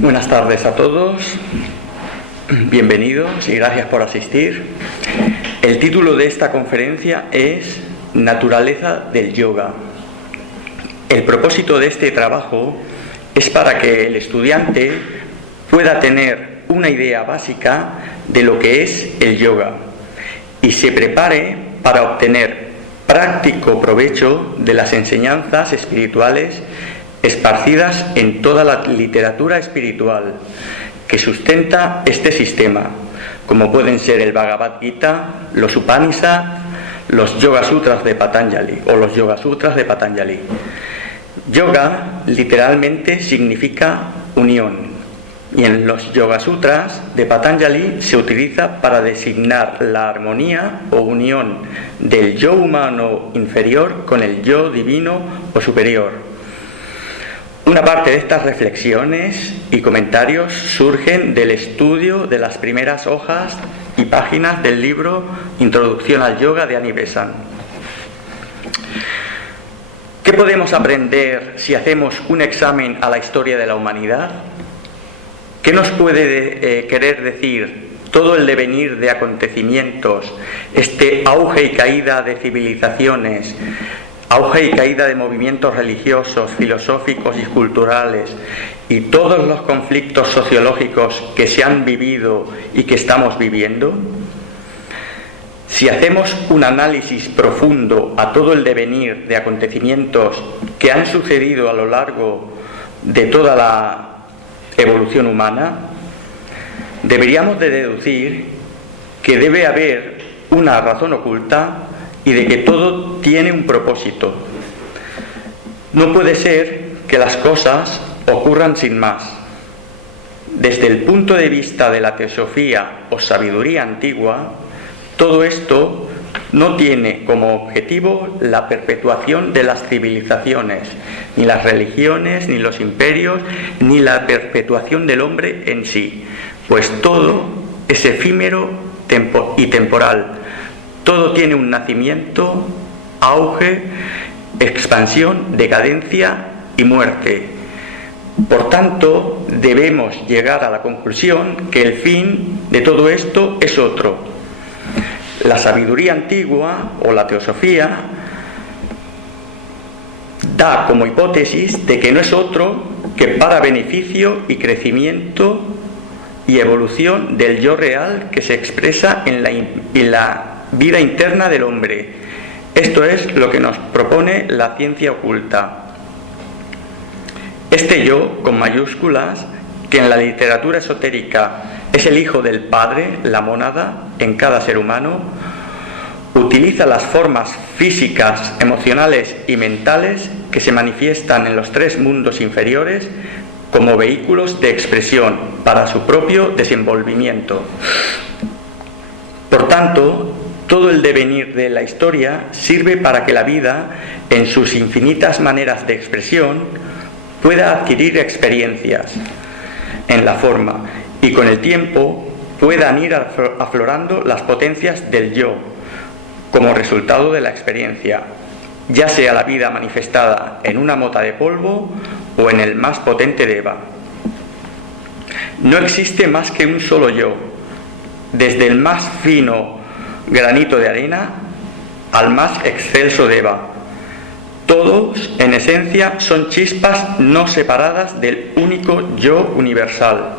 Buenas tardes a todos, bienvenidos y gracias por asistir. El título de esta conferencia es Naturaleza del Yoga. El propósito de este trabajo es para que el estudiante pueda tener una idea básica de lo que es el yoga y se prepare para obtener práctico provecho de las enseñanzas espirituales esparcidas en toda la literatura espiritual que sustenta este sistema, como pueden ser el Bhagavad Gita, los Upanishads, los Yoga Sutras de Patanjali o los Yoga Sutras de Patanjali. Yoga literalmente significa unión, y en los Yoga Sutras de Patanjali se utiliza para designar la armonía o unión del yo humano inferior con el yo divino o superior. Una parte de estas reflexiones y comentarios surgen del estudio de las primeras hojas y páginas del libro Introducción al Yoga de Annie Besant. ¿Qué podemos aprender si hacemos un examen a la historia de la humanidad? ¿Qué nos puede querer decir todo el devenir de acontecimientos, este auge y caída de civilizaciones, auge y caída de movimientos religiosos, filosóficos y culturales, y todos los conflictos sociológicos que se han vivido y que estamos viviendo? Si hacemos un análisis profundo a todo el devenir de acontecimientos que han sucedido a lo largo de toda la evolución humana, deberíamos de deducir que debe haber una razón oculta y de que todo tiene un propósito. No puede ser que las cosas ocurran sin más. Desde el punto de vista de la teosofía o sabiduría antigua, todo esto no tiene como objetivo la perpetuación de las civilizaciones, ni las religiones, ni los imperios, ni la perpetuación del hombre en sí, pues todo es efímero y temporal. Todo tiene un nacimiento, auge, expansión, decadencia y muerte. Por tanto, debemos llegar a la conclusión que el fin de todo esto es otro. La sabiduría antigua o la teosofía da como hipótesis de que no es otro que para beneficio y crecimiento y evolución del yo real que se expresa en la vida interna del hombre. Esto es lo que nos propone la ciencia oculta. Este yo, con mayúsculas, que en la literatura esotérica es el hijo del Padre, la mónada, en cada ser humano, utiliza las formas físicas, emocionales y mentales que se manifiestan en los tres mundos inferiores como vehículos de expresión para su propio desenvolvimiento. Por tanto, todo el devenir de la historia sirve para que la vida, en sus infinitas maneras de expresión, pueda adquirir experiencias en la forma y con el tiempo puedan ir aflorando las potencias del yo como resultado de la experiencia, ya sea la vida manifestada en una mota de polvo o en el más potente Deva. No existe más que un solo yo, desde el más fino granito de arena al más excelso Deva. Todos, en esencia, son chispas no separadas del único yo universal,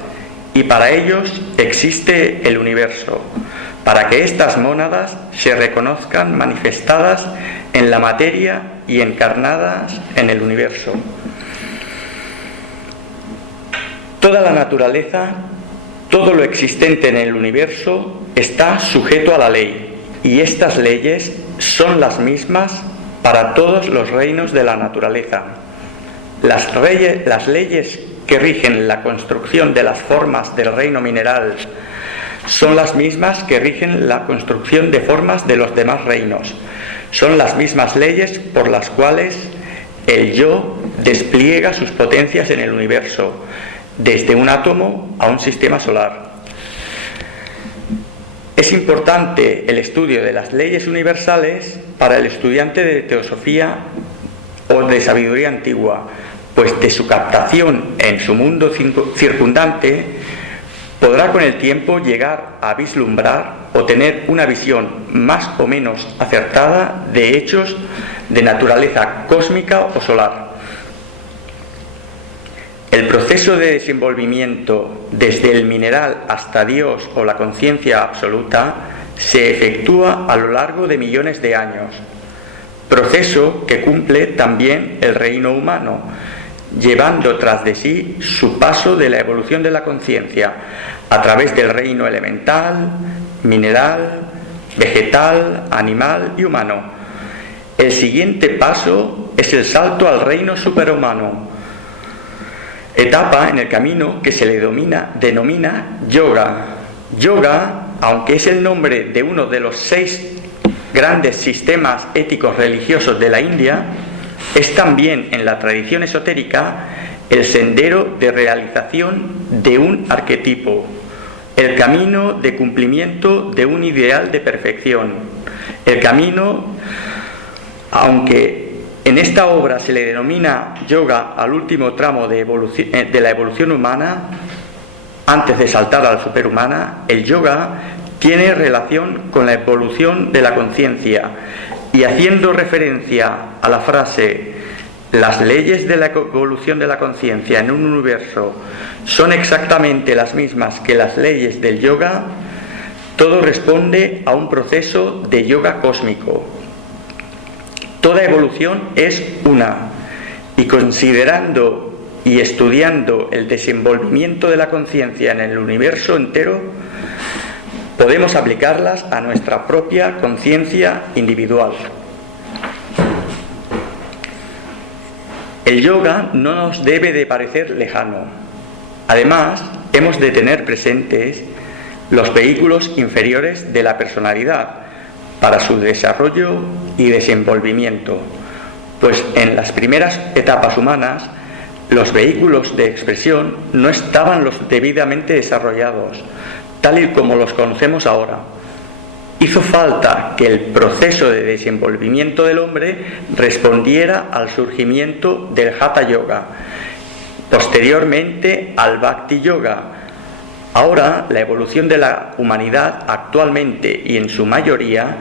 y para ellos existe el universo, para que estas mónadas se reconozcan manifestadas en la materia y encarnadas en el universo. Toda la naturaleza, todo lo existente en el universo está sujeto a la ley, y estas leyes son las mismas para todos los reinos de la naturaleza. Las leyes que rigen la construcción de las formas del reino mineral son las mismas que rigen la construcción de formas de los demás reinos. Son las mismas leyes por las cuales el yo despliega sus potencias en el universo, desde un átomo a un sistema solar. Es importante el estudio de las leyes universales para el estudiante de teosofía o de sabiduría antigua, pues de su captación en su mundo circundante podrá con el tiempo llegar a vislumbrar o tener una visión más o menos acertada de hechos de naturaleza cósmica o solar. El proceso de desenvolvimiento desde el mineral hasta Dios o la conciencia absoluta se efectúa a lo largo de millones de años, proceso que cumple también el reino humano, llevando tras de sí su paso de la evolución de la conciencia a través del reino elemental, mineral, vegetal, animal y humano. El siguiente paso es el salto al reino superhumano, etapa en el camino que se le denomina yoga. Yoga, aunque es el nombre de uno de los 6 grandes sistemas éticos religiosos de la India, es también en la tradición esotérica el sendero de realización de un arquetipo, el camino de cumplimiento de un ideal de perfección. El camino, aunque en esta obra se le denomina yoga al último tramo de la evolución humana, antes de saltar a la superhumana, el yoga tiene relación con la evolución de la conciencia, y haciendo referencia a la frase "las leyes de la evolución de la conciencia en un universo son exactamente las mismas que las leyes del yoga", todo responde a un proceso de yoga cósmico. Toda evolución es una, y considerando y estudiando el desenvolvimiento de la conciencia en el universo entero, podemos aplicarlas a nuestra propia conciencia individual. El yoga no nos debe de parecer lejano. Además, hemos de tener presentes los vehículos inferiores de la personalidad para su desarrollo y desenvolvimiento, pues en las primeras etapas humanas los vehículos de expresión no estaban debidamente desarrollados, tal y como los conocemos ahora. Hizo falta que el proceso de desenvolvimiento del hombre respondiera al surgimiento del Hatha Yoga, posteriormente al Bhakti Yoga. Ahora, la evolución de la humanidad actualmente y en su mayoría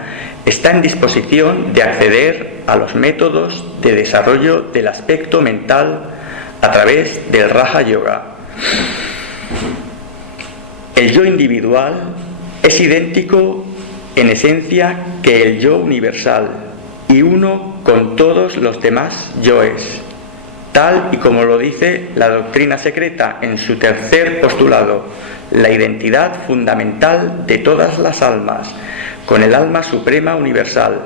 está en disposición de acceder a los métodos de desarrollo del aspecto mental a través del Raja Yoga. El yo individual es idéntico en esencia que el yo universal y uno con todos los demás yoes, tal y como lo dice la doctrina secreta en su tercer postulado, la identidad fundamental de todas las almas, con el alma suprema universal.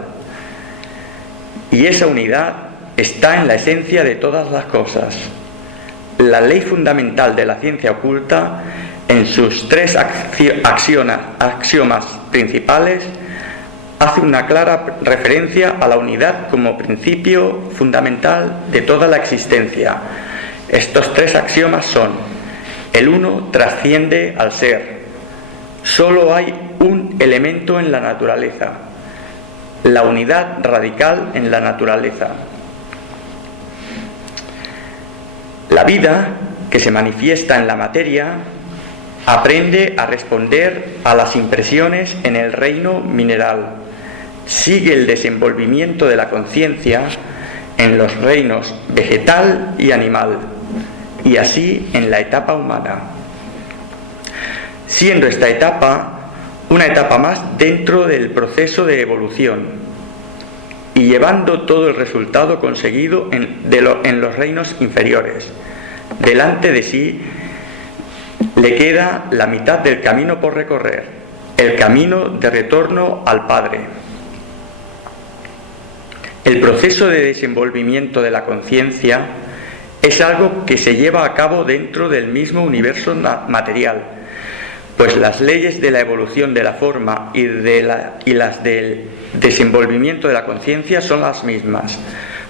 Y esa unidad está en la esencia de todas las cosas. La ley fundamental de la ciencia oculta, en sus 3 axiomas principales, hace una clara referencia a la unidad como principio fundamental de toda la existencia. Estos 3 axiomas son: el uno trasciende al ser, solo hay un elemento en la naturaleza, la unidad radical en la naturaleza. La vida, que se manifiesta en la materia, aprende a responder a las impresiones en el reino mineral, sigue el desenvolvimiento de la conciencia en los reinos vegetal y animal, y así en la etapa humana, siendo esta etapa una etapa más dentro del proceso de evolución y llevando todo el resultado conseguido en los reinos inferiores. Delante de sí le queda la mitad del camino por recorrer, el camino de retorno al Padre. El proceso de desenvolvimiento de la conciencia es algo que se lleva a cabo dentro del mismo universo material, pues las leyes de la evolución de la forma y las del desenvolvimiento de la conciencia son las mismas.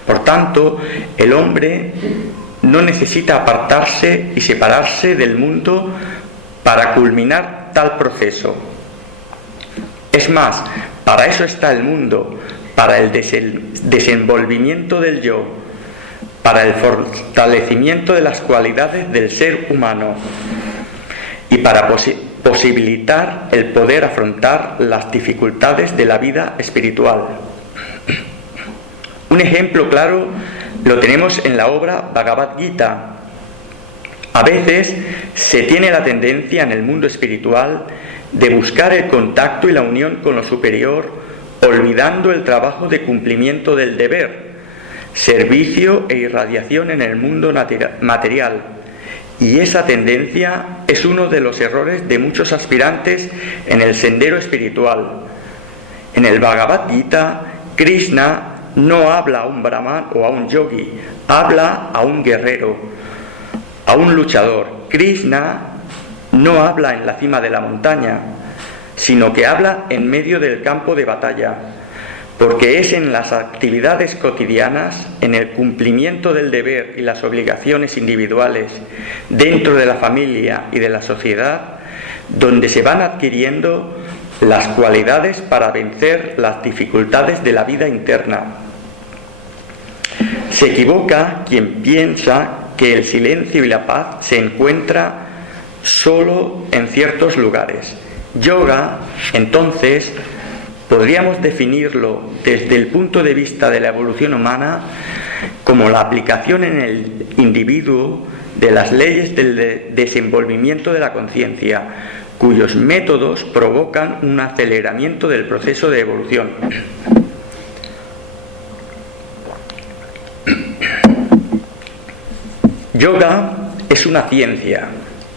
Por tanto, el hombre no necesita apartarse y separarse del mundo para culminar tal proceso. Es más, para eso está el mundo, para el desenvolvimiento del yo, para el fortalecimiento de las cualidades del ser humano y para posibilitar el poder afrontar las dificultades de la vida espiritual. Un ejemplo claro lo tenemos en la obra Bhagavad Gita. A veces se tiene la tendencia en el mundo espiritual de buscar el contacto y la unión con lo superior, olvidando el trabajo de cumplimiento del deber, servicio e irradiación en el mundo material. Y esa tendencia es uno de los errores de muchos aspirantes en el sendero espiritual. En el Bhagavad Gita, Krishna no habla a un brahman o a un yogi, habla a un guerrero, a un luchador. Krishna no habla en la cima de la montaña, sino que habla en medio del campo de batalla, porque es en las actividades cotidianas, en el cumplimiento del deber y las obligaciones individuales dentro de la familia y de la sociedad, donde se van adquiriendo las cualidades para vencer las dificultades de la vida interna. Se equivoca quien piensa que el silencio y la paz se encuentra solo en ciertos lugares. Yoga, entonces, podríamos definirlo desde el punto de vista de la evolución humana como la aplicación en el individuo de las leyes del desenvolvimiento de la conciencia, cuyos métodos provocan un aceleramiento del proceso de evolución. Yoga es una ciencia,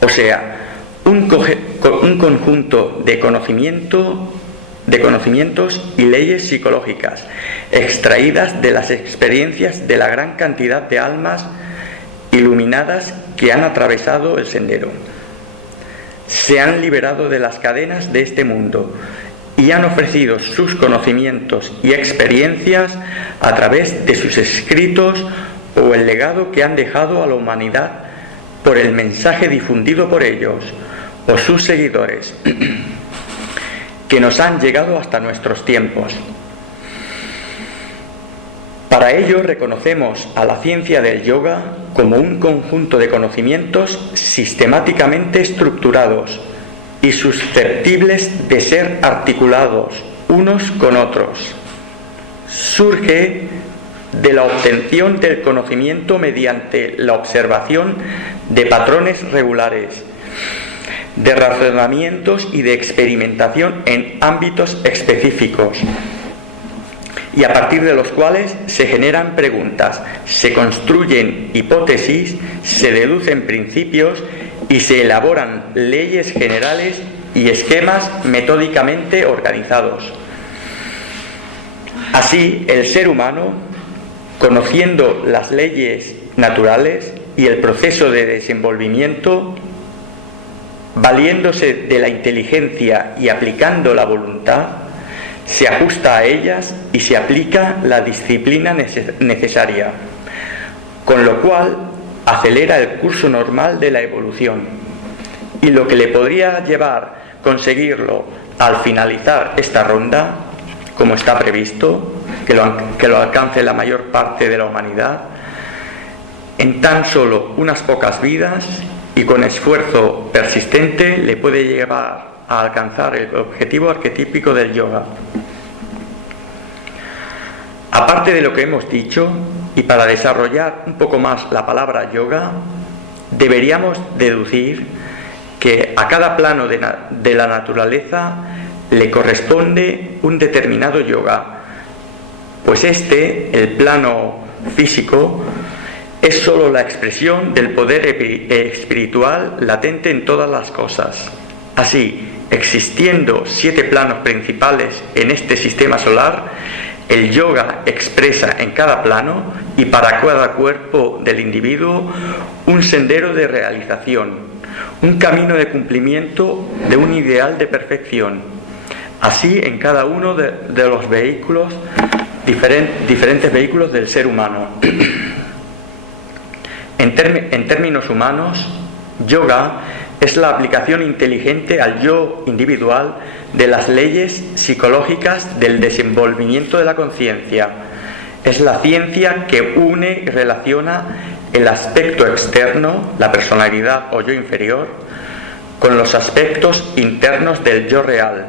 o sea, un conjunto de conocimientos y leyes psicológicas extraídas de las experiencias de la gran cantidad de almas iluminadas que han atravesado el sendero. Se han liberado de las cadenas de este mundo y han ofrecido sus conocimientos y experiencias a través de sus escritos o el legado que han dejado a la humanidad por el mensaje difundido por ellos o sus seguidores, que nos han llegado hasta nuestros tiempos. Para ello reconocemos a la ciencia del yoga como un conjunto de conocimientos sistemáticamente estructurados y susceptibles de ser articulados unos con otros. Surge de la obtención del conocimiento mediante la observación de patrones regulares, de razonamientos y de experimentación en ámbitos específicos, y a partir de los cuales se generan preguntas, se construyen hipótesis, se deducen principios y se elaboran leyes generales y esquemas metódicamente organizados. Así, el ser humano, conociendo las leyes naturales y el proceso de desenvolvimiento, valiéndose de la inteligencia y aplicando la voluntad, se ajusta a ellas y se aplica la disciplina necesaria, con lo cual acelera el curso normal de la evolución. Y lo que le podría llevar a conseguirlo al finalizar esta ronda, como está previsto, que lo alcance la mayor parte de la humanidad, en tan solo unas pocas vidas y con esfuerzo persistente, le puede llevar a alcanzar el objetivo arquetípico del yoga. Aparte de lo que hemos dicho, y para desarrollar un poco más la palabra yoga, deberíamos deducir que a cada plano de la naturaleza le corresponde un determinado yoga, pues el plano físico, es sólo la expresión del poder espiritual latente en todas las cosas. Así, existiendo 7 planos principales en este sistema solar, el yoga expresa en cada plano y para cada cuerpo del individuo un sendero de realización, un camino de cumplimiento de un ideal de perfección. Así en cada uno de los vehículos, diferentes vehículos del ser humano. En términos humanos, yoga es la aplicación inteligente al yo individual de las leyes psicológicas del desenvolvimiento de la conciencia, Es la ciencia que une y relaciona el aspecto externo, la personalidad o yo inferior, con los aspectos internos del yo real.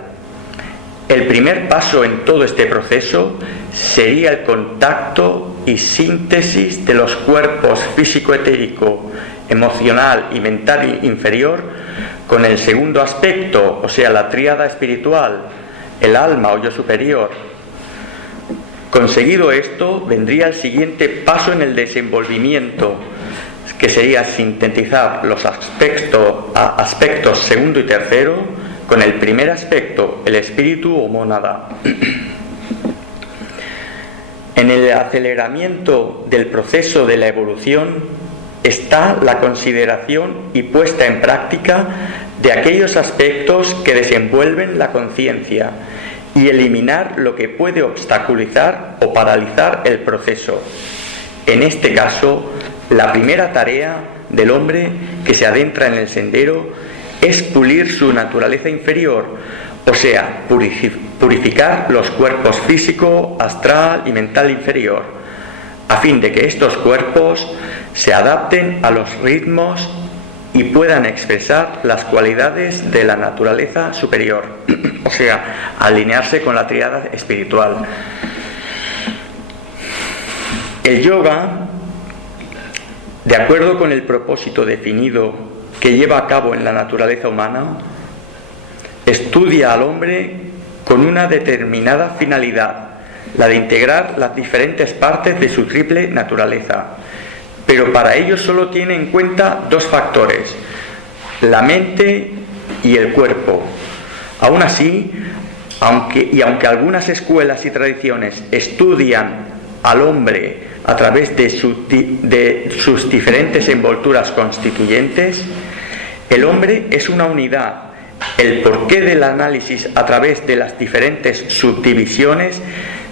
El primer paso en todo este proceso sería el contacto y síntesis de los cuerpos físico-etérico, emocional y mental inferior con el segundo aspecto, o sea, la tríada espiritual, el alma o yo superior. Conseguido esto, vendría el siguiente paso en el desenvolvimiento, que sería sintetizar los aspectos segundo y tercero con el primer aspecto, el espíritu o mónada. En el aceleramiento del proceso de la evolución está la consideración y puesta en práctica de aquellos aspectos que desenvuelven la conciencia y eliminar lo que puede obstaculizar o paralizar el proceso. En este caso, la primera tarea del hombre que se adentra en el sendero es pulir su naturaleza inferior, o sea, purificar los cuerpos físico, astral y mental inferior, a fin de que estos cuerpos se adapten a los ritmos y puedan expresar las cualidades de la naturaleza superior, o sea, alinearse con la tríada espiritual. El yoga, de acuerdo con el propósito definido que lleva a cabo en la naturaleza humana, estudia al hombre con una determinada finalidad, la de integrar las diferentes partes de su triple naturaleza. Pero para ello solo tiene en cuenta dos factores, la mente y el cuerpo. Aún así, aunque algunas escuelas y tradiciones estudian al hombre a través de sus diferentes envolturas constituyentes, el hombre es una unidad. El porqué del análisis a través de las diferentes subdivisiones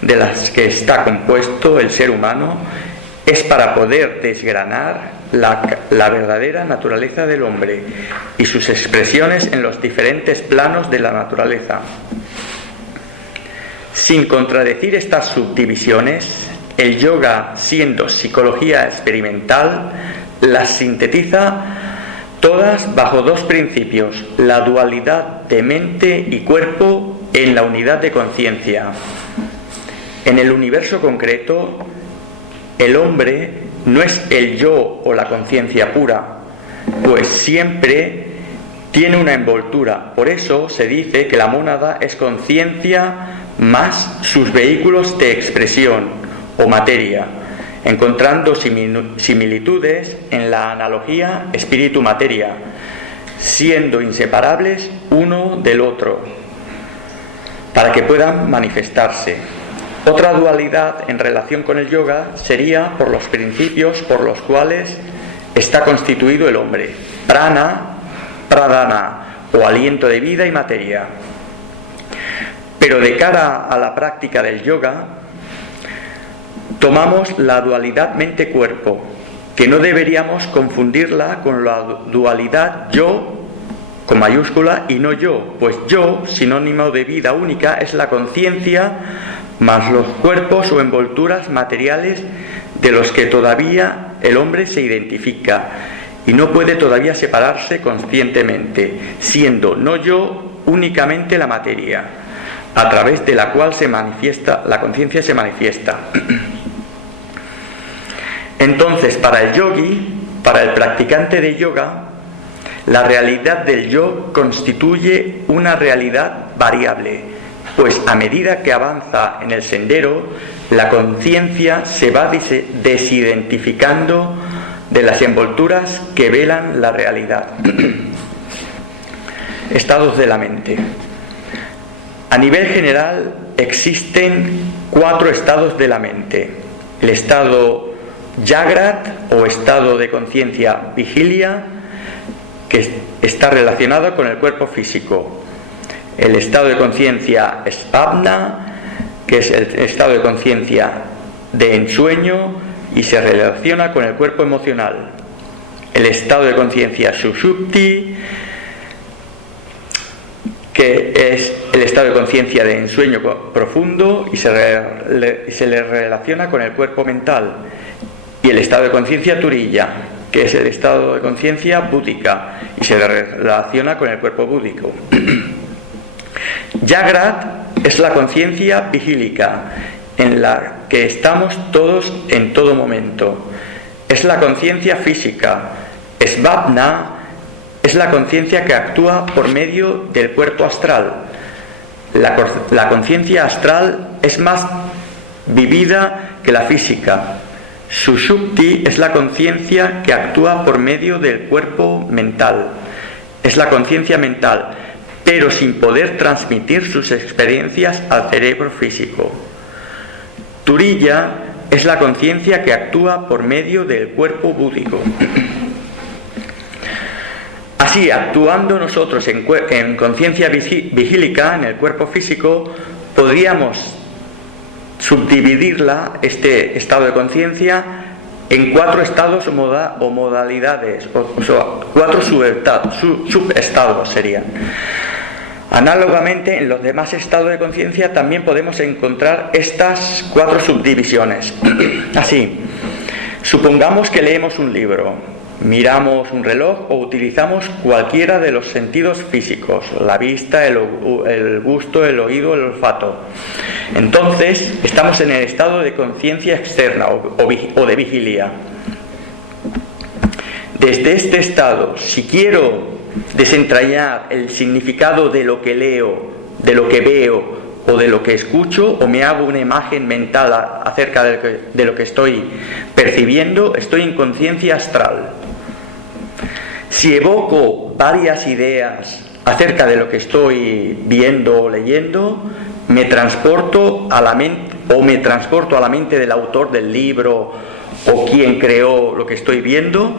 de las que está compuesto el ser humano es para poder desgranar la verdadera naturaleza del hombre y sus expresiones en los diferentes planos de la naturaleza. Sin contradecir estas subdivisiones, el yoga, siendo psicología experimental, las sintetiza todas bajo dos principios: la dualidad de mente y cuerpo en la unidad de conciencia. En el universo concreto, el hombre no es el yo o la conciencia pura, pues siempre tiene una envoltura. Por eso se dice que la mónada es conciencia más sus vehículos de expresión o materia, encontrando similitudes en la analogía espíritu-materia, siendo inseparables uno del otro, para que puedan manifestarse. Otra dualidad en relación con el yoga sería por los principios por los cuales está constituido el hombre: prana, pradana, o aliento de vida y materia. Pero de cara a la práctica del yoga, tomamos la dualidad mente-cuerpo, que no deberíamos confundirla con la dualidad yo con mayúscula y no yo, pues yo, sinónimo de vida única, es la conciencia más los cuerpos o envolturas materiales de los que todavía el hombre se identifica y no puede todavía separarse conscientemente, siendo no yo únicamente la materia, a través de la cual la conciencia se manifiesta. Entonces, para el yogi, para el practicante de yoga, la realidad del yo constituye una realidad variable, pues a medida que avanza en el sendero, la conciencia se va desidentificando de las envolturas que velan la realidad. Estados de la mente. A nivel general existen 4 estados de la mente: el estado Jagrat o estado de conciencia vigilia, que está relacionado con el cuerpo físico; el estado de conciencia Svapna, que es el estado de conciencia de ensueño y se relaciona con el cuerpo emocional; el estado de conciencia Sushupti, que es el estado de conciencia de ensueño profundo y se le relaciona con el cuerpo mental, y el estado de conciencia turiya, que es el estado de conciencia búdica y se le relaciona con el cuerpo búdico. Jagrat es la conciencia vigílica en la que estamos todos en todo momento. Es la conciencia física. Svapna es la conciencia que actúa por medio del cuerpo astral. La conciencia astral es más vivida que la física. Sushupti es la conciencia que actúa por medio del cuerpo mental. Es la conciencia mental, pero sin poder transmitir sus experiencias al cerebro físico. Turiya es la conciencia que actúa por medio del cuerpo búdico. Así, actuando nosotros en conciencia vigílica, en el cuerpo físico, podríamos subdividirla, este estado de conciencia, en 4 estados o modalidades, o sea, 4 subestados serían. Análogamente, en los demás estados de conciencia también podemos encontrar estas 4 subdivisiones. Así, supongamos que leemos un libro, miramos un reloj o utilizamos cualquiera de los sentidos físicos, la vista, el gusto, el oído, el olfato. Entonces, estamos en el estado de conciencia externa o de vigilia. Desde este estado, si quiero desentrañar el significado de lo que leo, de lo que veo o de lo que escucho, o me hago una imagen mental acerca de lo que estoy percibiendo, estoy en conciencia astral. Si evoco varias ideas acerca de lo que estoy viendo o leyendo, me transporto a la mente del autor del libro o quien creó lo que estoy viendo.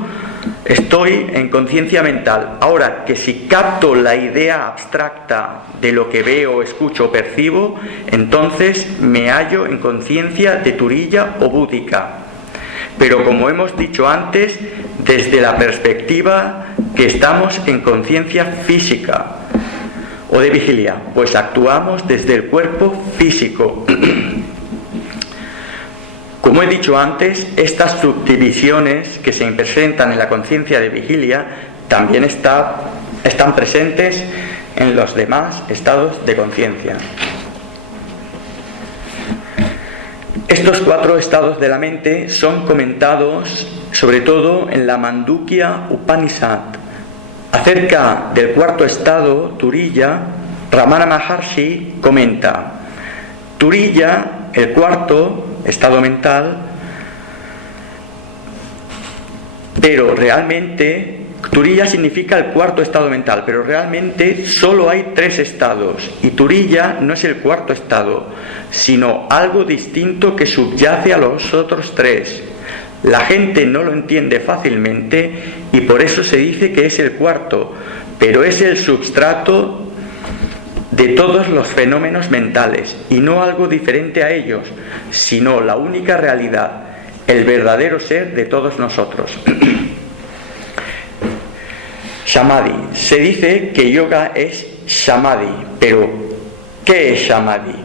Estoy en conciencia mental. Ahora, que si capto la idea abstracta de lo que veo, escucho o percibo, entonces me hallo en conciencia de turiya o búdica. Pero como hemos dicho antes, desde la perspectiva que estamos en conciencia física o de vigilia, pues actuamos desde el cuerpo físico. Como he dicho antes, estas subdivisiones que se presentan en la conciencia de vigilia también están presentes en los demás estados de conciencia. Estos 4 estados de la mente son comentados sobre todo en la Mandukya Upanishad. Acerca del 4º estado, Turiya, Ramana Maharshi comenta: Turiya, el 4º estado mental, pero realmente Turiya significa el 4º estado mental, pero realmente solo hay 3 estados, y Turiya no es el 4º estado, sino algo distinto que subyace a los otros 3. La gente no lo entiende fácilmente y por eso se dice que es el 4º, pero es el substrato de todos los fenómenos mentales y no algo diferente a ellos, sino la única realidad, el verdadero ser de todos nosotros. Samadhi. Se dice que yoga es samadhi, pero ¿qué es samadhi?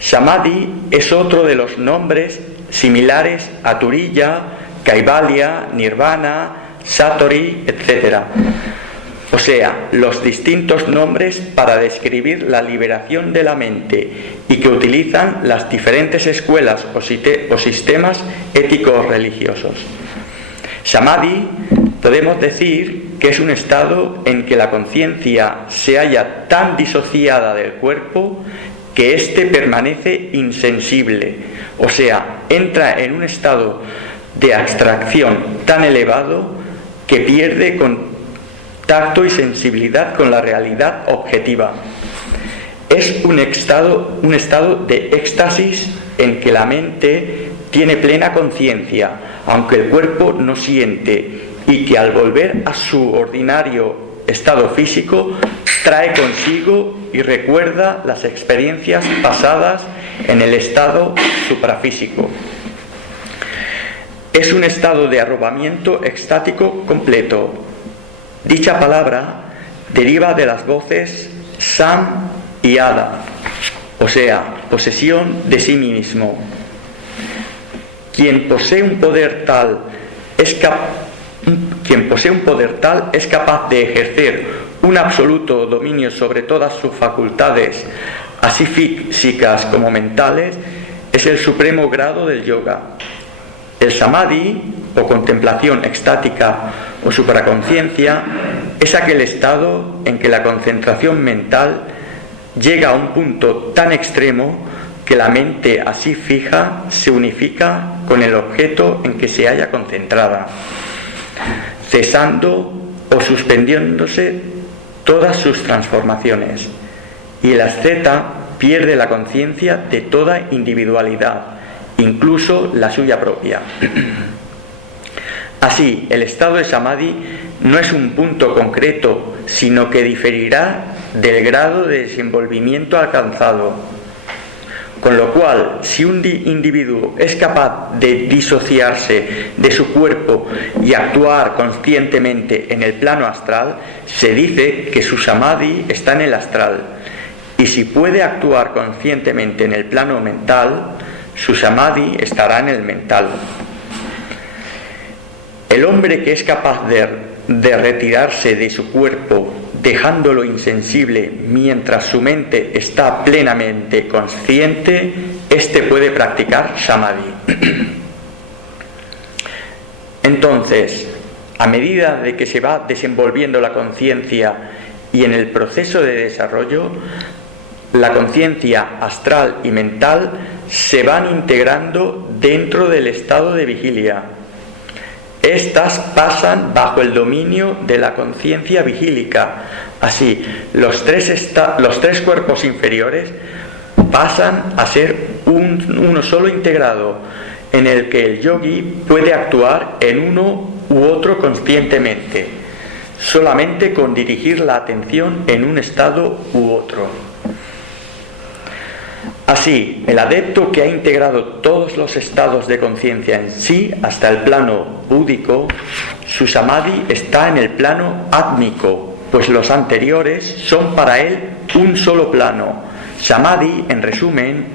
Samadhi es otro de los nombres similares a Turiya, Kaivalya, Nirvana, Satori, etc. O sea, los distintos nombres para describir la liberación de la mente y que utilizan las diferentes escuelas o sistemas éticos religiosos. Samadhi podemos decir que es un estado en que la conciencia se halla tan disociada del cuerpo que éste permanece insensible, o sea, entra en un estado de abstracción tan elevado que pierde contacto y sensibilidad con la realidad objetiva. Es un estado de éxtasis en que la mente tiene plena conciencia, aunque el cuerpo no siente, y que al volver a su ordinario estado físico trae consigo y recuerda las experiencias pasadas en el estado suprafísico. Es un estado de arrobamiento extático completo. Dicha palabra deriva de las voces Sam y Ada, o sea, posesión de sí mismo. Quien posee un poder tal es capaz de ejercer un absoluto dominio sobre todas sus facultades, así físicas como mentales, es el supremo grado del yoga. El samadhi, o contemplación extática o supraconciencia, es aquel estado en que la concentración mental llega a un punto tan extremo que la mente así fija se unifica con el objeto en que se halla concentrada, cesando o suspendiéndose todas sus transformaciones, y el asceta pierde la conciencia de toda individualidad, incluso la suya propia. Así, el estado de samadhi no es un punto concreto, sino que diferirá del grado de desenvolvimiento alcanzado. Con lo cual, si un individuo es capaz de disociarse de su cuerpo y actuar conscientemente en el plano astral, se dice que su samadhi está en el astral. Y si puede actuar conscientemente en el plano mental, su samadhi estará en el mental. El hombre que es capaz de retirarse de su cuerpo, dejándolo insensible mientras su mente está plenamente consciente, éste puede practicar samadhi. Entonces, a medida de que se va desenvolviendo la conciencia y en el proceso de desarrollo, la conciencia astral y mental se van integrando dentro del estado de vigilia. Estas pasan bajo el dominio de la conciencia vigílica. Así, los tres cuerpos inferiores pasan a ser uno solo integrado, en el que el yogi puede actuar en uno u otro conscientemente, solamente con dirigir la atención en un estado u otro. Así, el adepto que ha integrado todos los estados de conciencia en sí hasta el plano búdico, su samadhi está en el plano átmico, pues los anteriores son para él un solo plano. Samadhi, en resumen,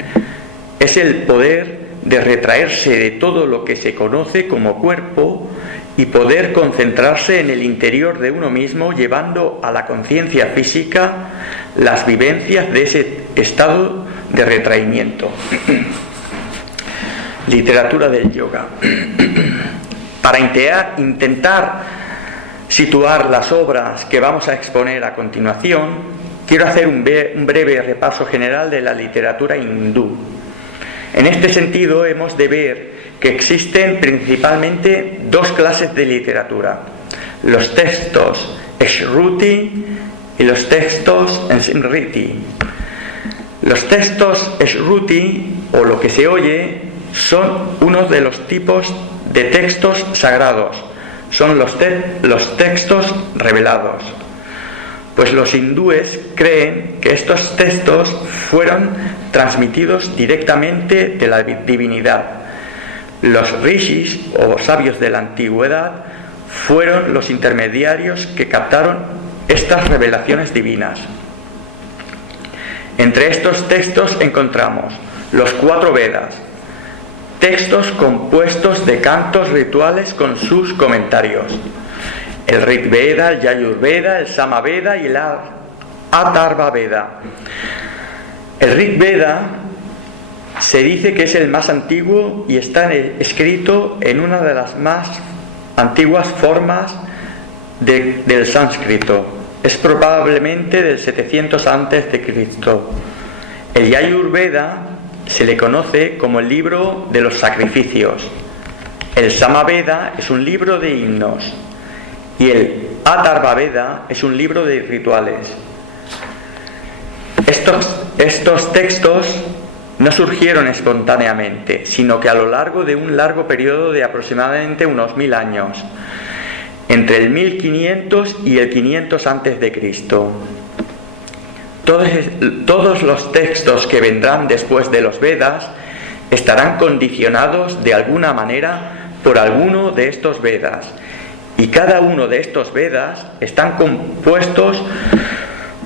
es el poder de retraerse de todo lo que se conoce como cuerpo y poder concentrarse en el interior de uno mismo, llevando a la conciencia física las vivencias de ese estado de retraimiento. Literatura del yoga. Para intentar situar las obras que vamos a exponer a continuación, quiero hacer un breve repaso general de la literatura hindú. En este sentido, hemos de ver que existen principalmente dos clases de literatura: los textos Shruti y los textos Smriti. Los textos Shruti, o lo que se oye, son uno de los tipos de textos sagrados, son los textos revelados. Pues los hindúes creen que estos textos fueron transmitidos directamente de la divinidad. Los rishis, o sabios de la antigüedad, fueron los intermediarios que captaron estas revelaciones divinas. Entre estos textos encontramos los 4 Vedas, textos compuestos de cantos rituales con sus comentarios: el Rig Veda, el Yajur Veda, el Sama Veda y el Atharva Veda. El Rig Veda se dice que es el más antiguo y está escrito en una de las más antiguas formas del sánscrito. Es probablemente del 700 a.C. El Yajur Veda se le conoce como el libro de los sacrificios. El Sama Veda es un libro de himnos y el Atharva Veda es un libro de rituales. Estos textos no surgieron espontáneamente, sino que a lo largo de un largo periodo de aproximadamente unos 1000 años, entre el 1500 y el 500 a.C. Todos los textos que vendrán después de los Vedas estarán condicionados de alguna manera por alguno de estos Vedas, y cada uno de estos Vedas están compuestos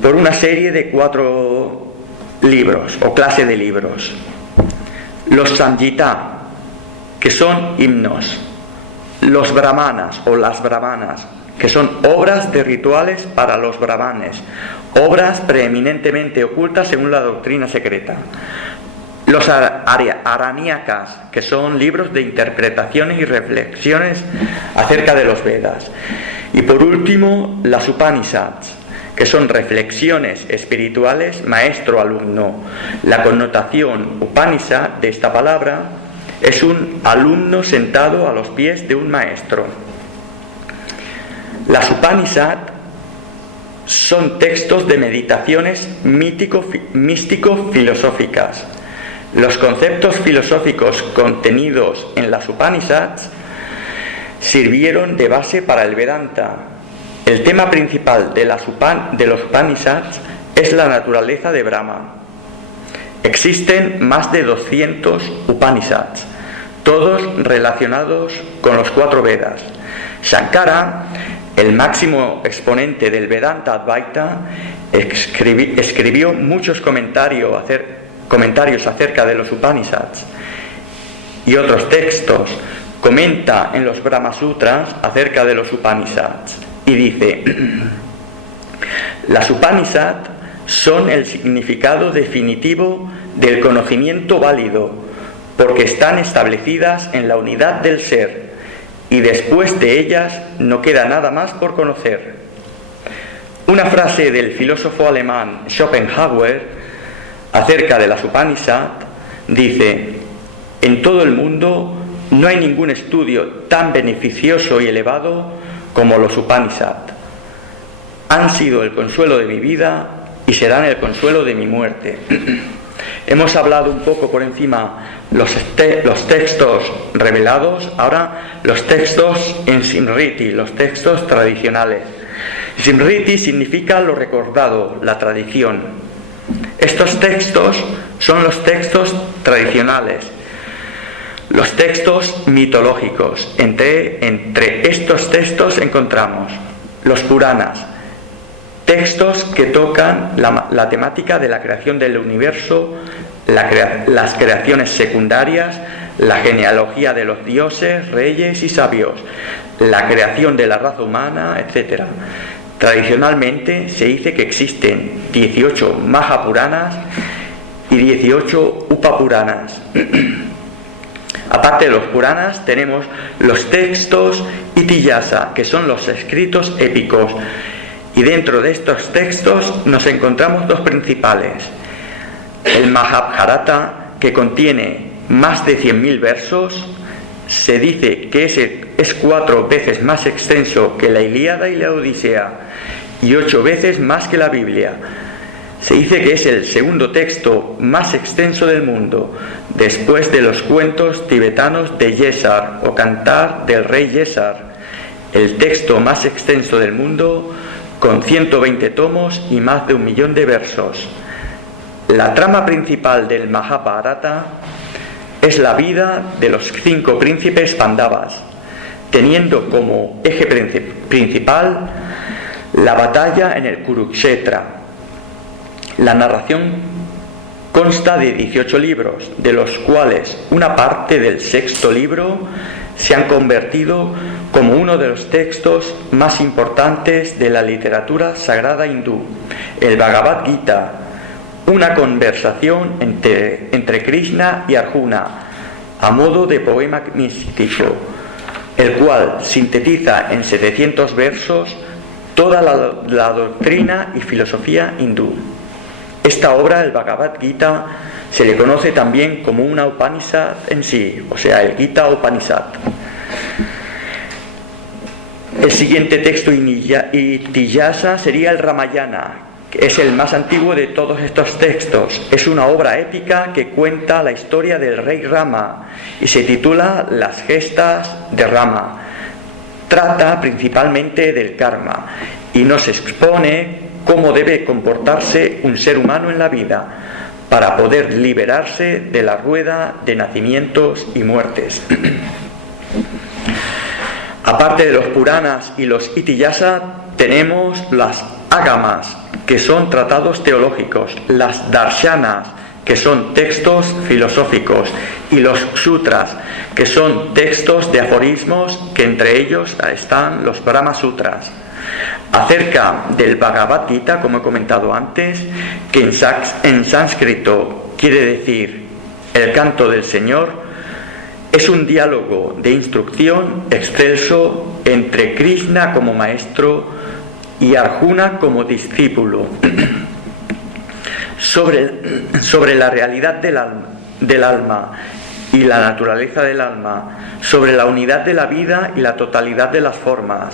por una serie de 4 libros o clase de libros. Los Samhita, que son himnos. Los Brahmanas o las Brahmanas, que son obras de rituales para los brahmanes, obras preeminentemente ocultas según la doctrina secreta. Los Aranyakas, que son libros de interpretaciones y reflexiones acerca de los Vedas. Y por último, las Upanishads, que son reflexiones espirituales maestro-alumno. La connotación Upanishad de esta palabra es un alumno sentado a los pies de un maestro. Las Upanishad son textos de meditaciones místico-filosóficas. Los conceptos filosóficos contenidos en las Upanishads sirvieron de base para el Vedanta. El tema principal de los Upanishads es la naturaleza de Brahma. Existen más de 200 Upanishads, todos relacionados con los 4 Vedas. Shankara, el máximo exponente del Vedanta Advaita, escribió muchos comentarios acerca de los Upanishads y otros textos. Comenta en los Brahma Sutras acerca de los Upanishads y dice: las Upanishads son el significado definitivo del conocimiento válido, porque están establecidas en la unidad del ser, y después de ellas no queda nada más por conocer. Una frase del filósofo alemán Schopenhauer acerca de las Upanishads dice: en todo el mundo no hay ningún estudio tan beneficioso y elevado como los Upanishads. Han sido el consuelo de mi vida y serán el consuelo de mi muerte. Hemos hablado un poco por encima los textos revelados, ahora los textos en Simriti, los textos tradicionales. Simriti significa lo recordado, la tradición. Estos textos son los textos tradicionales, los textos mitológicos. Entre estos textos encontramos los Puranas, textos que tocan la temática de la creación del universo, las creaciones secundarias, la genealogía de los dioses, reyes y sabios, la creación de la raza humana, etc. Tradicionalmente se dice que existen 18 Mahapuranas y 18 Upapuranas. Aparte de los Puranas tenemos los textos Itiyasa, que son los escritos épicos. Y dentro de estos textos nos encontramos 2 principales. El Mahabharata, que contiene más de 100.000 versos, se dice que es 4 veces más extenso que la Ilíada y la Odisea, y 8 veces más que la Biblia. Se dice que es el segundo texto más extenso del mundo, después de los cuentos tibetanos de Yesar o Cantar del rey Yesar, el texto más extenso del mundo, con 120 tomos y más de 1 millón de versos. La trama principal del Mahabharata es la vida de los 5 príncipes Pandavas, teniendo como eje principal la batalla en el Kurukshetra. La narración consta de 18 libros, de los cuales una parte del 6º libro se han convertido como uno de los textos más importantes de la literatura sagrada hindú, el Bhagavad Gita, una conversación entre Krishna y Arjuna, a modo de poema místico, el cual sintetiza en 700 versos toda la doctrina y filosofía hindú. Esta obra, el Bhagavad Gita, se le conoce también como una Upanishad en sí, o sea, el Gita Upanishad. El siguiente texto Itiyasa sería el Ramayana, que es el más antiguo de todos estos textos. Es una obra épica que cuenta la historia del rey Rama y se titula Las gestas de Rama. Trata principalmente del karma y nos expone cómo debe comportarse un ser humano en la vida para poder liberarse de la rueda de nacimientos y muertes. Aparte de los Puranas y los Itiyasa, tenemos las Agamas, que son tratados teológicos, las darshanas, que son textos filosóficos, y los sutras, que son textos de aforismos, que entre ellos están los Brahma Sutras. Acerca del Bhagavad Gita, como he comentado antes, que en sánscrito quiere decir el canto del Señor, es un diálogo de instrucción excelso entre Krishna como maestro y Arjuna como discípulo sobre la realidad del alma y la naturaleza del alma, sobre la unidad de la vida y la totalidad de las formas,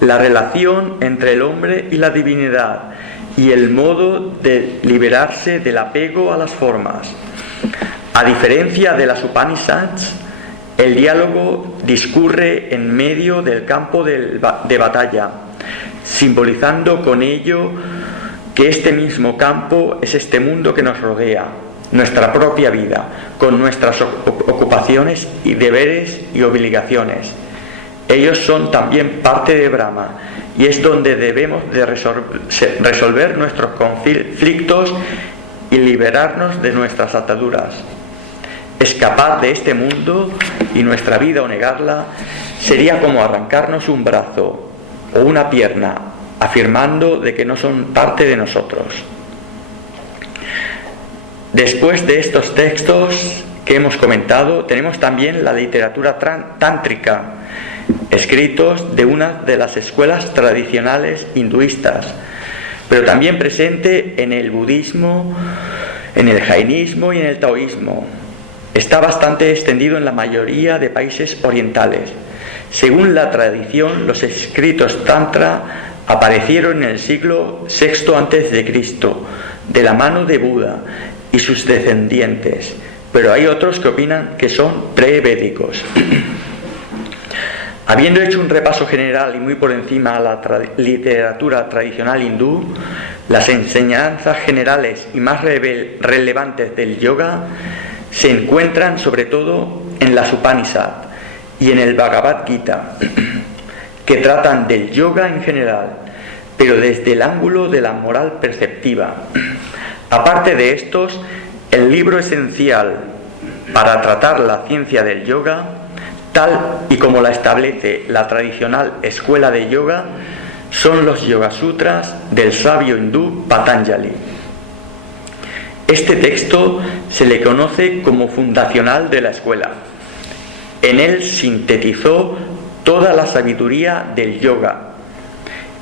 la relación entre el hombre y la divinidad y el modo de liberarse del apego a las formas. A diferencia de las Upanishads, el diálogo discurre en medio del campo de batalla, simbolizando con ello que este mismo campo es este mundo que nos rodea, nuestra propia vida, con nuestras ocupaciones y deberes y obligaciones. Ellos son también parte de Brahma y es donde debemos de resolver nuestros conflictos y liberarnos de nuestras ataduras. Escapar de este mundo y nuestra vida o negarla sería como arrancarnos un brazo o una pierna, afirmando de que no son parte de nosotros. Después de estos textos que hemos comentado, tenemos también la literatura tántrica, escritos de una de las escuelas tradicionales hinduistas, pero también presente en el budismo, en el jainismo y en el taoísmo. Está bastante extendido en la mayoría de países orientales. Según la tradición, los escritos tantra aparecieron en el siglo VI a.C., de la mano de Buda y sus descendientes, pero hay otros que opinan que son prevédicos. Habiendo hecho un repaso general y muy por encima a la literatura tradicional hindú, las enseñanzas generales y más relevantes del yoga se encuentran sobre todo en las Upanishads y en el Bhagavad Gita, que tratan del yoga en general, pero desde el ángulo de la moral perceptiva. Aparte de estos, el libro esencial para tratar la ciencia del yoga, tal y como la establece la tradicional escuela de yoga, son los Yoga Sutras del sabio hindú Patanjali. Este texto se le conoce como fundacional de la escuela. En él sintetizó toda la sabiduría del yoga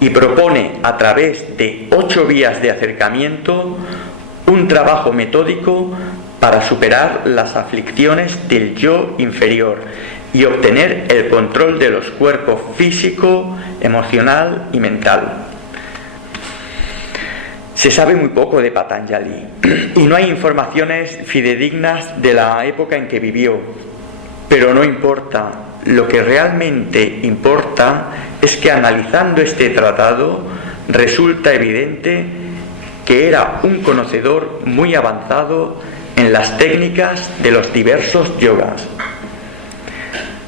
y propone a través de 8 vías de acercamiento un trabajo metódico para superar las aflicciones del yo inferior y obtener el control de los cuerpos físico, emocional y mental. Se sabe muy poco de Patanjali y no hay informaciones fidedignas de la época en que vivió, pero no importa. Lo que realmente importa es que analizando este tratado resulta evidente que era un conocedor muy avanzado en las técnicas de los diversos yogas.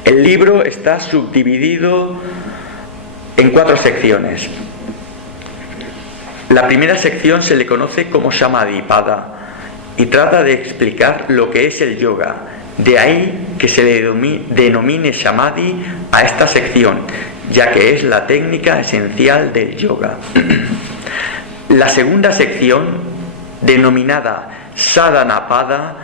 El libro está subdividido en 4 secciones. La primera sección se le conoce como Samadhi Pada y trata de explicar lo que es el yoga. De ahí que se le denomine Samadhi a esta sección, ya que es la técnica esencial del yoga. La segunda sección, denominada Sadhana Pada,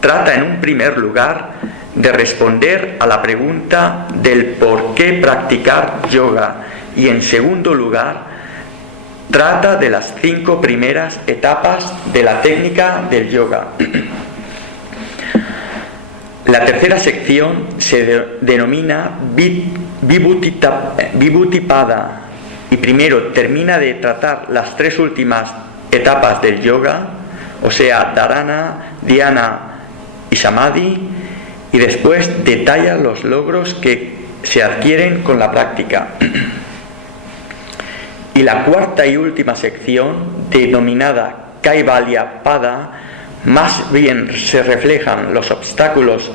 trata en un primer lugar de responder a la pregunta del por qué practicar yoga y en segundo lugar trata de las 5 primeras etapas de la técnica del yoga. La tercera sección se denomina Vibhuti Pada y primero termina de tratar las 3 últimas etapas del yoga, o sea, Dharana, Dhyana y Samadhi, y después detalla los logros que se adquieren con la práctica. Y la cuarta y última sección, denominada Kaivalya Pada, más bien se reflejan los obstáculos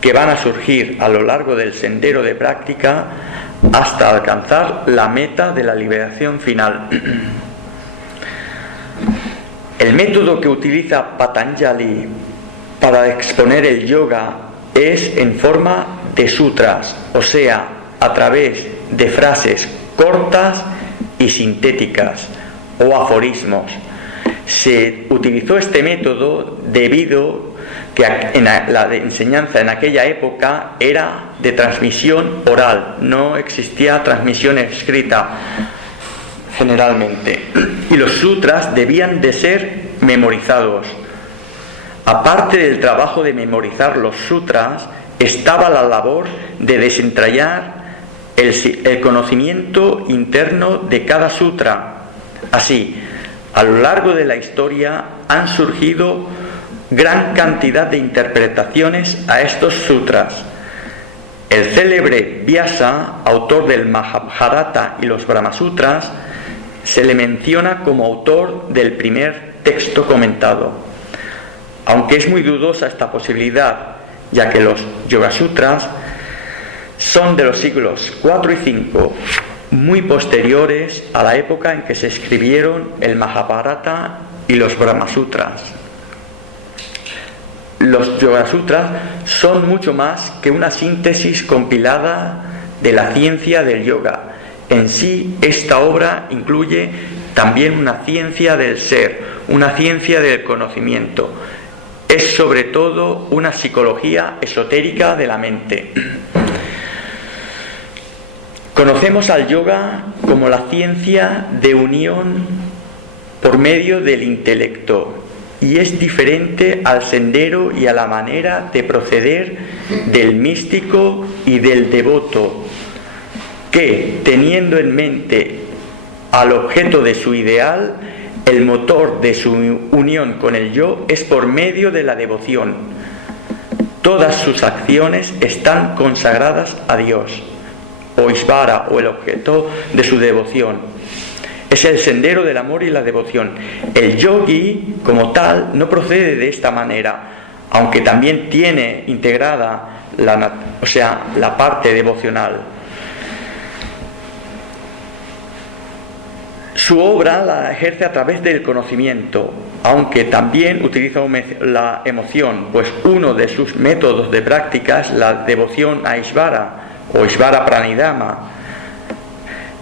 que van a surgir a lo largo del sendero de práctica hasta alcanzar la meta de la liberación final. El método que utiliza Patanjali para exponer el yoga es en forma de sutras, o sea, a través de frases cortas y sintéticas o aforismos. Se utilizó este método debido que la enseñanza en aquella época era de transmisión oral, no existía transmisión escrita generalmente, y los sutras debían de ser memorizados. Aparte del trabajo de memorizar los sutras, estaba la labor de desentrañar el conocimiento interno de cada sutra. Así, a lo largo de la historia han surgido gran cantidad de interpretaciones a estos sutras. El célebre Vyasa, autor del Mahabharata y los Brahmasutras, se le menciona como autor del primer texto comentado, aunque es muy dudosa esta posibilidad, ya que los Yogasutras son de los siglos IV y V, muy posteriores a la época en que se escribieron el Mahabharata y los Brahmasutras. Los Yogasutras son mucho más que una síntesis compilada de la ciencia del yoga. En sí, esta obra incluye también una ciencia del ser, una ciencia del conocimiento. Es sobre todo una psicología esotérica de la mente. Conocemos al yoga como la ciencia de unión por medio del intelecto, y es diferente al sendero y a la manera de proceder del místico y del devoto, que, teniendo en mente al objeto de su ideal, el motor de su unión con el yo es por medio de la devoción. Todas sus acciones están consagradas a Dios, o Ishvara, o el objeto de su devoción. Es el sendero del amor y la devoción. El yogi, como tal, no procede de esta manera, aunque también tiene integrada la parte devocional. Su obra la ejerce a través del conocimiento, aunque también utiliza la emoción, pues uno de sus métodos de práctica es la devoción a Ishvara o Ishvara Pranidhana.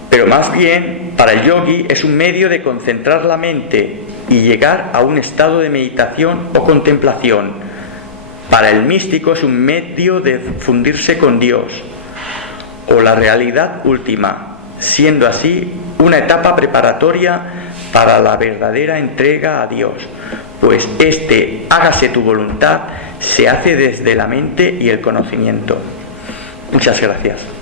Pero más bien, para el yogi es un medio de concentrar la mente y llegar a un estado de meditación o contemplación. Para el místico es un medio de fundirse con Dios o la realidad última, siendo así una etapa preparatoria para la verdadera entrega a Dios, pues hágase tu voluntad, se hace desde la mente y el conocimiento. Muchas gracias.